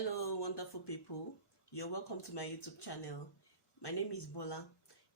Hello wonderful people, you're welcome to my YouTube channel. My name is Bola.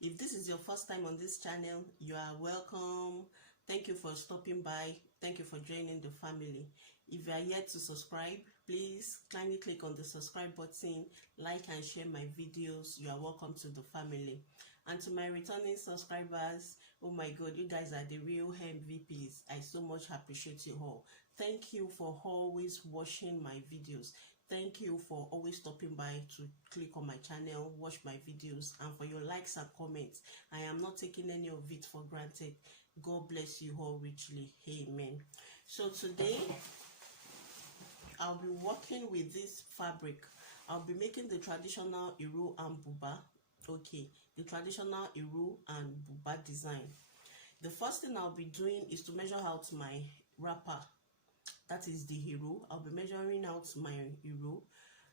If this is your first time on this channel, you are welcome. Thank you for stopping by. Thank you for joining the family. If you are yet to subscribe, please kindly click on the subscribe button, like and share my videos. You are welcome to the family. And to my returning subscribers, oh my god, you guys are the real MVPs. I so much appreciate you all. Thank you for always watching my videos. Thank you for always stopping by to click on my channel, watch my videos, and for your likes and comments. I am not taking any of it for granted. God bless you all richly. Amen. So today, I'll be working with this fabric. I'll be making the traditional Iro and buba. Okay, the traditional Iro and buba design. The first thing I'll be doing is to measure out my wrapper. That is the hero. I'll be measuring out my hero.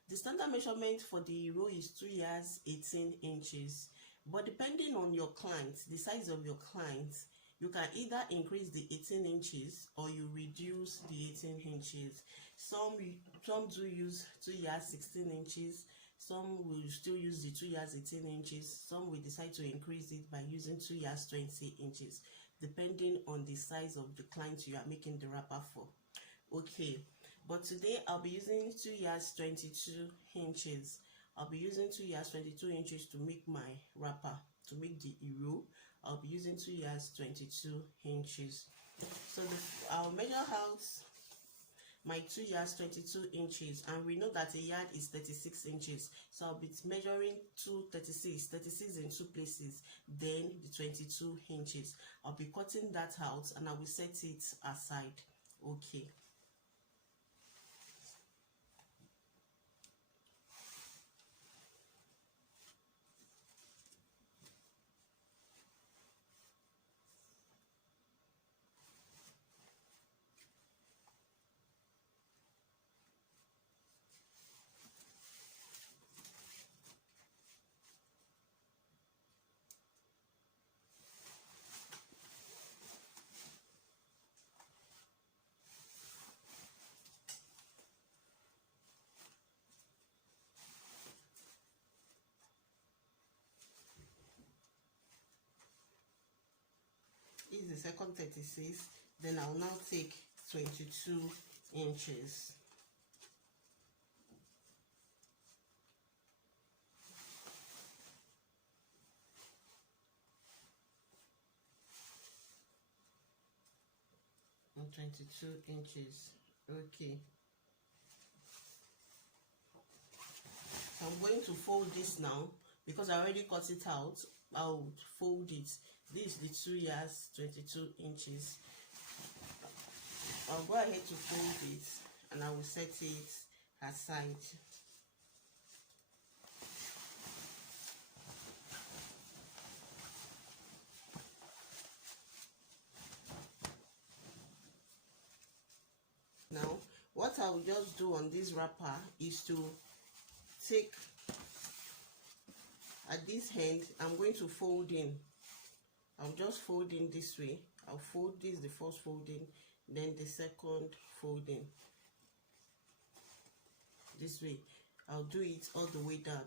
The standard measurement for the hero is 2 years 18 inches. But depending on your client, the size of your client, you can either increase the 18 inches or you reduce the 18 inches. Some do use 2 years 16 inches. Some will still use the 2 years 18 inches. Some will decide to increase it by using 2 years 20 inches, depending on the size of the client you are making the wrapper for. Okay, but today I'll be using 2 years 22 inches. I'll be using 2 years 22 inches to make my wrapper, to make the hero. I'll be using 2 years 22 inches. So I'll measure out my 2 years 22 inches, and we know that a yard is 36 inches. So I'll be measuring 36 in two places, then the 22 inches. I'll be cutting that out and I will set it aside. Okay. This is the second 36. Then I'll now take 22 inches. And 22 inches. Okay. So I'm going to fold this now because I already cut it out. I'll fold it. This is the 2 years 22 inches. I'll go ahead to fold it and I will set it aside. Now, what I will just do on this wrapper is to take at this end, I'm going to fold in. I'll just fold in this way. I'll fold this, the first folding, then the second folding. This way. I'll do it all the way down.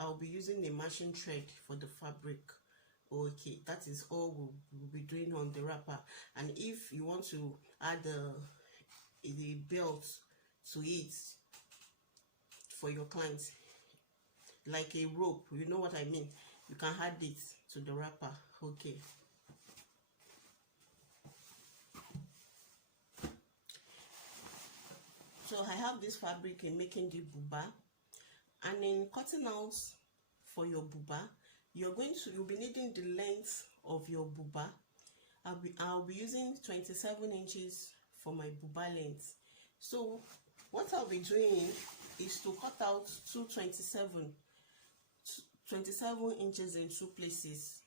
I'll be using a matching thread for the fabric. Okay, that is all we'll be doing on the wrapper. And if you want to add the belt to it for your clients, like a rope, you know what I mean, you can add it to the wrapper. Okay. So I have this fabric in making the buba, and in cutting out for your buba, you'll be needing the length of your buba. I'll be using 27 inches for my buba length. So what I'll be doing is to cut out 27 inches in two places.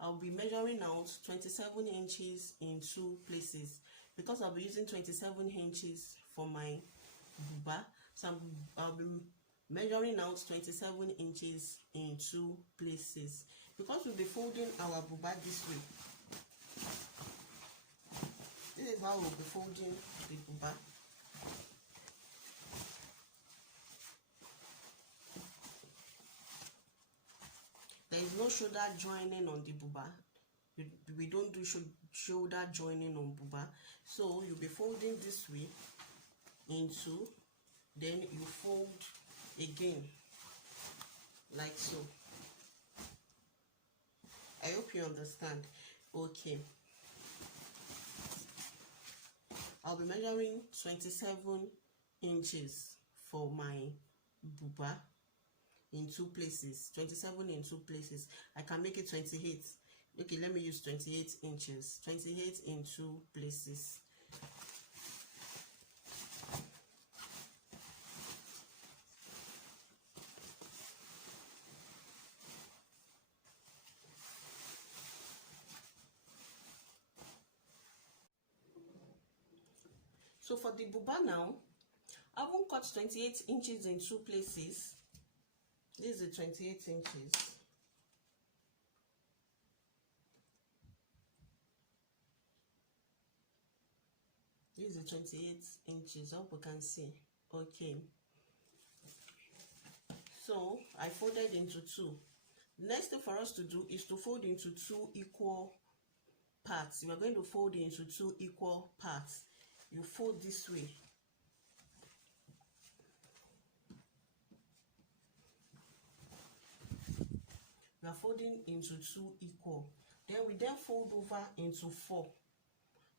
I'll be measuring out 27 inches in two places because I'll be using 27 inches for my buba. So I'll be measuring out 27 inches in two places because we'll be folding our buba this way. This is how we'll be folding the buba. There is no shoulder joining on the buba. We don't do shoulder joining on buba. So you'll be folding this way into, then you fold again like so. I hope you understand. Okay, I'll be measuring 27 inches for my buba in 2 places. 27 in 2 places. I can make it 28. Okay, let me use 28 inches. 28 in 2 places. So for the buba now, I won't cut 28 inches in 2 places. This is the 28 inches. This is the 28 inches. I hope you can see. Okay. So I folded into 2. Next thing for us to do is to fold into 2 equal parts. We are going to fold into 2 equal parts. You fold this way. We are folding into 2 equal. Then we fold over into 4.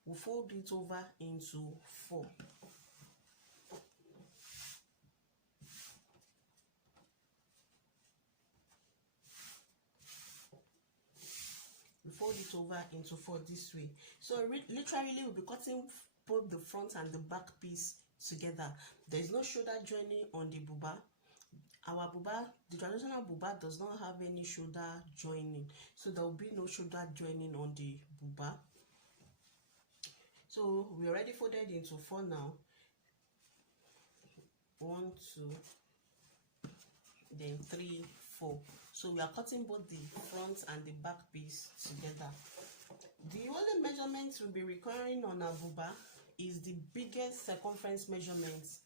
We fold it over into 4. We fold it over into 4 this way. So literally we'll be cutting both the front and the back piece together. There is no shoulder joining on the buba. Our buba, the traditional buba, does not have any shoulder joining, so there will be no shoulder joining on the buba. So we already folded into 4 now. 1, 2, then 3, 4. So we are cutting both the front and the back piece together. The only measurement we'll be requiring on our buba is the biggest circumference measurement.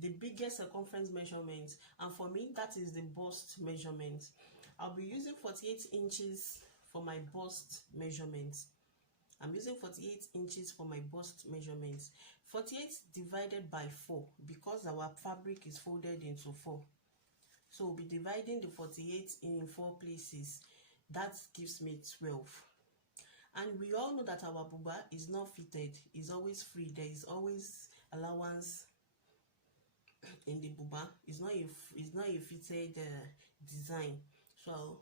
The biggest circumference measurement, and for me that is the bust measurement. I'll be using 48 inches for my bust measurement. I'm using 48 inches for my bust measurement. 48 divided by 4, because our fabric is folded into 4. So we'll be dividing the 48 in 4 places. That gives me 12. And we all know that our buba is not fitted, it's always free. There is always allowance in the buba. It's not a fitted design. So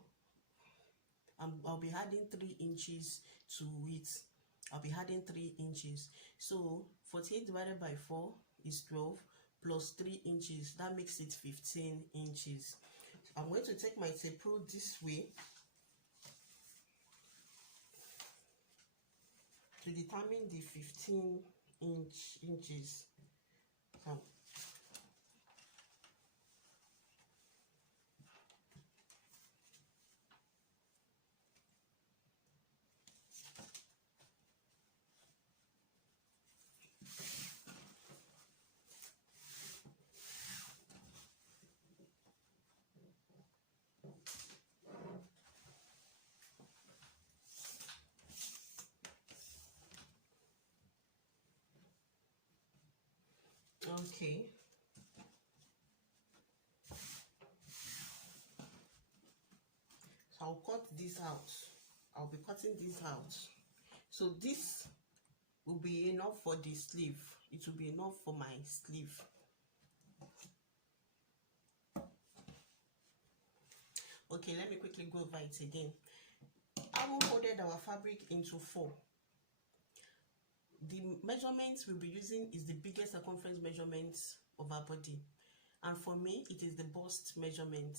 I'll be adding 3 inches to it. I'll be adding 3 inches. So 48 divided by 4 is 12 plus 3 inches. That makes it 15 inches. I'm going to take my tape rule this way to determine the 15 inches. So okay. So I'll cut this out. I'll be cutting this out. So this will be enough for the sleeve. It will be enough for my sleeve. Okay, let me quickly go over it again. I will folded our fabric into 4. The measurements we'll be using is the biggest circumference measurement of our body, and for me it is the bust measurement.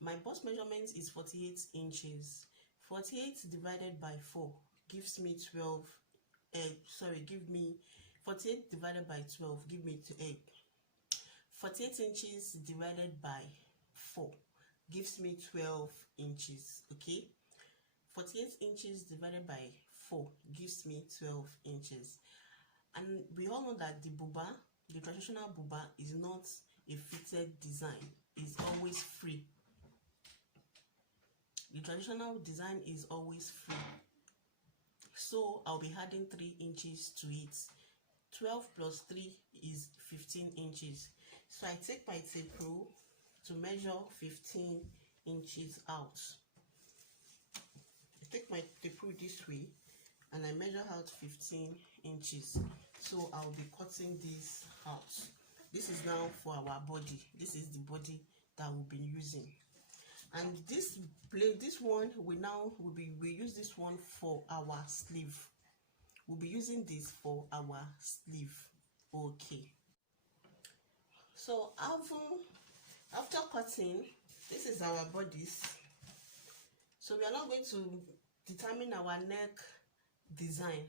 My bust measurement is 48 inches. 48 divided by 4 gives me 12. Give me 48 divided by 12 give me 8. 48 inches divided by 4 gives me 12 inches. Okay, 48 inches divided by 4 gives me 12 inches. And we all know that the buba, the traditional buba, is not a fitted design. It's always free. The traditional design is always free, so I'll be adding 3 inches to it. 12 plus 3 is 15 inches. So I take my tape rule to measure 15 inches out. I take my tape rule this way and I measure out 15 inches. So I'll be cutting this out. This is now for our body. This is the body that we'll be using. And this one we use this one for our sleeve. We'll be using this for our sleeve. Okay. So after cutting, this is our bodies. So we are now going to determine our neck design,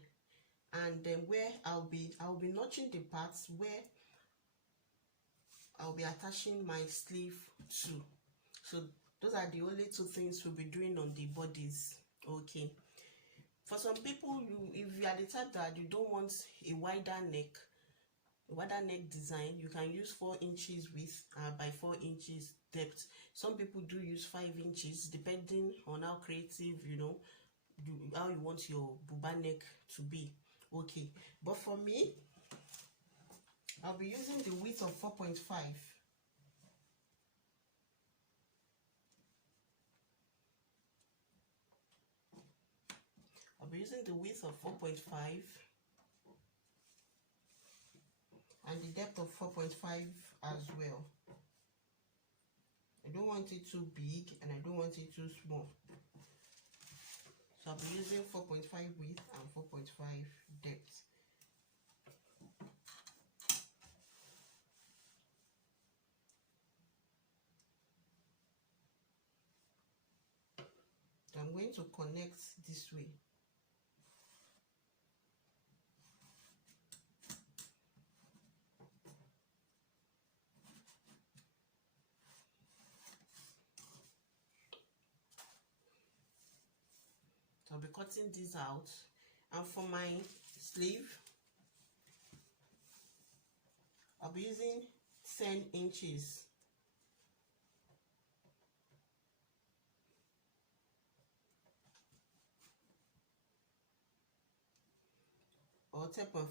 and then where I'll be notching the parts where I'll be attaching my sleeve to. So those are the only 2 things we'll be doing on the bodies. Okay. For some people, if you are the type that you don't want a wider neck design, you can use 4 inches width by 4 inches depth. Some people do use 5 inches, depending on how creative, how you want your buba neck to be. Okay, but for me, I'll be using the width of 4.5. I'll be using the width of 4.5 and the depth of 4.5 as well. I don't want it too big and I don't want it too small. So I'll be using 4.5 width and 4.5 depth. So I'm going to connect this way. So I'll be cutting this out, and for my sleeve, I'll be using 10 inches. Or 10.5.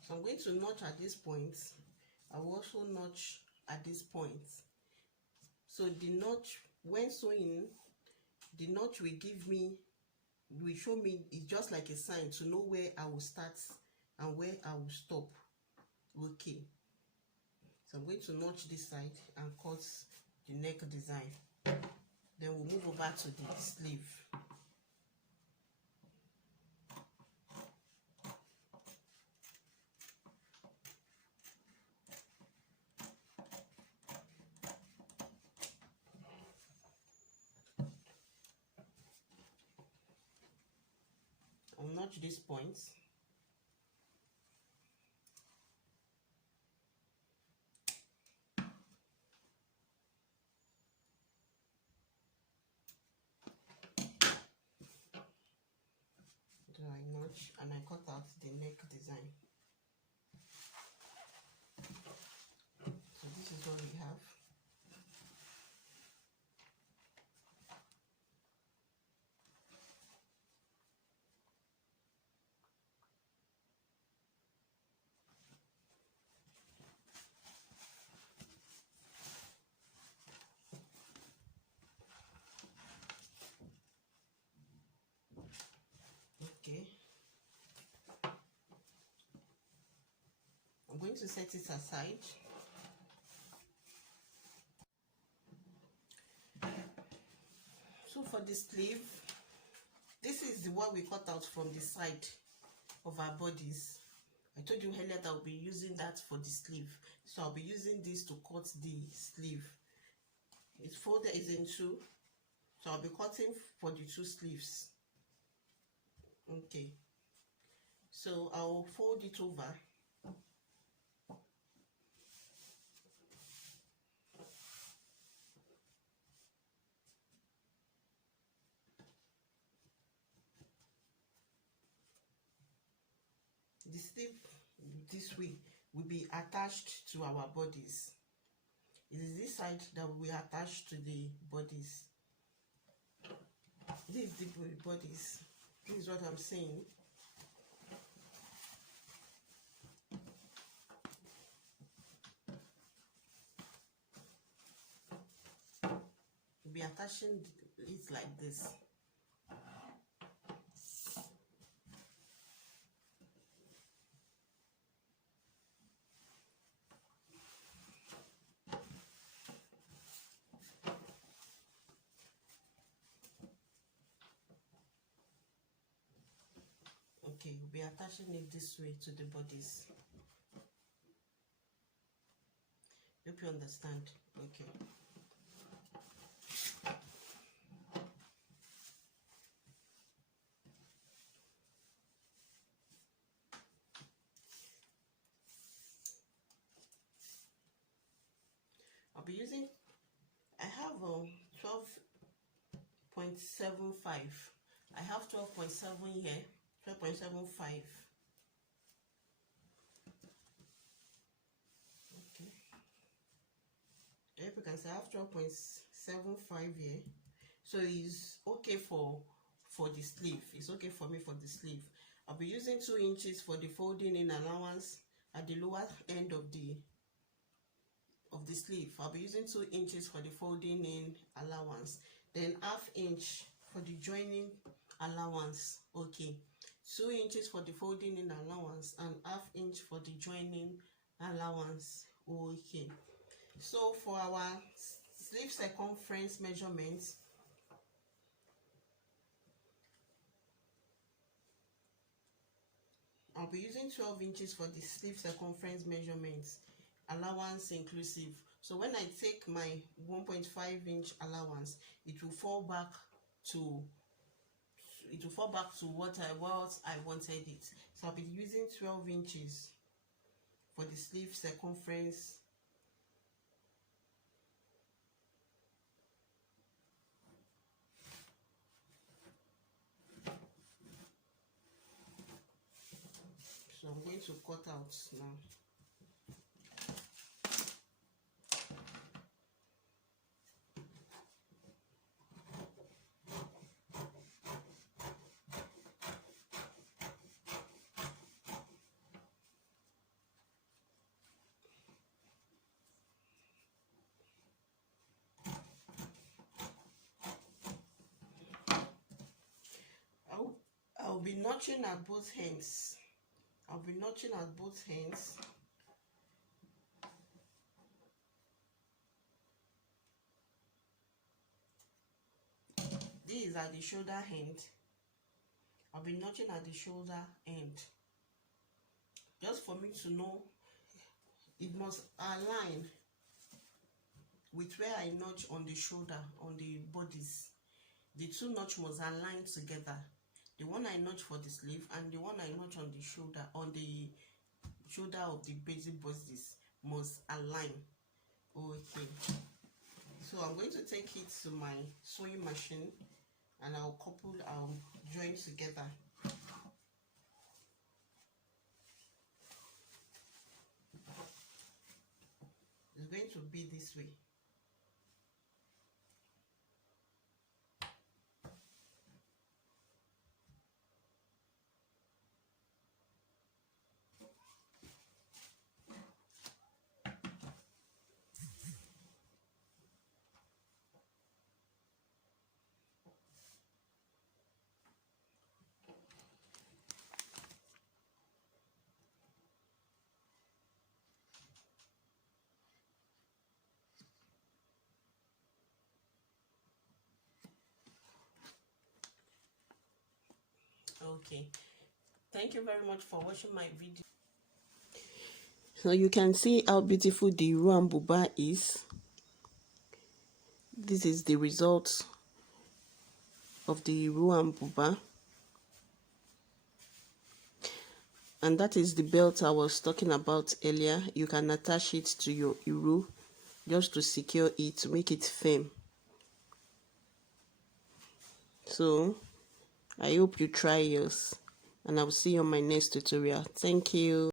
So I'm going to notch at this point. I will also notch at this point. So the notch, when sewing, the notch will show me, it's just like a sign to know where I will start and where I will stop. Okay. So I'm going to notch this side and cut the neck design. Then we'll move over to the sleeve. I'll notch these points. Then I notch and I cut out the neck design. So this is what we have. Okay. I'm going to set it aside. So for the sleeve, this is the one we cut out from the side of our bodies. I told you earlier that I'll be using that for the sleeve. So I'll be using this to cut the sleeve. It's folded is in 2. So I'll be cutting for the 2 sleeves. Okay. So I'll fold it over. the sleeve this way will be attached to our bodies. It is this side that will be attached to the bodies. This is the bodies. This is what I'm saying. We'll be attaching it like this. Okay, we'll be attaching it this way to the bodies. Hope you understand. Okay. I'll be using, I have a 12.75. I have 12.7 here, 12.75. Okay. If you can say I have 12.75 here. So it's okay for the sleeve. It's okay for me for the sleeve. I'll be using 2 inches for the folding in allowance at the lower end of the sleeve. I'll be using 2 inches for the folding in allowance, then ½ inch for the joining allowance. Okay, 2 inches for the folding in allowance and ½ inch for the joining allowance. Okay, so for our sleeve circumference measurements, I'll be using 12 inches for the sleeve circumference measurements, allowance inclusive. So when I take my 1.5 inch allowance, it will fall back to what I wanted it. So I'll be using 12 inches for the sleeve circumference. So I'm going to cut out now. I'll be notching at both ends. I'll be notching at both ends. This is at the shoulder end. I'll be notching at the shoulder end. Just for me to know, it must align with where I notch on the shoulder, on the bodies. The 2 notch must align together. The one I notch for the sleeve and the one I notch on the shoulder, of the basic bodies must align. Okay. So I'm going to take it to my sewing machine and I'll join together. It's going to be this way. Okay, thank you very much for watching my video. So you can see how beautiful the Ruan buba is. This is the result of the Ruan buba, and that is the belt I was talking about earlier. You can attach it to your Iru just to secure it, to make it firm. So I hope you try yours and I will see you on my next tutorial. Thank you.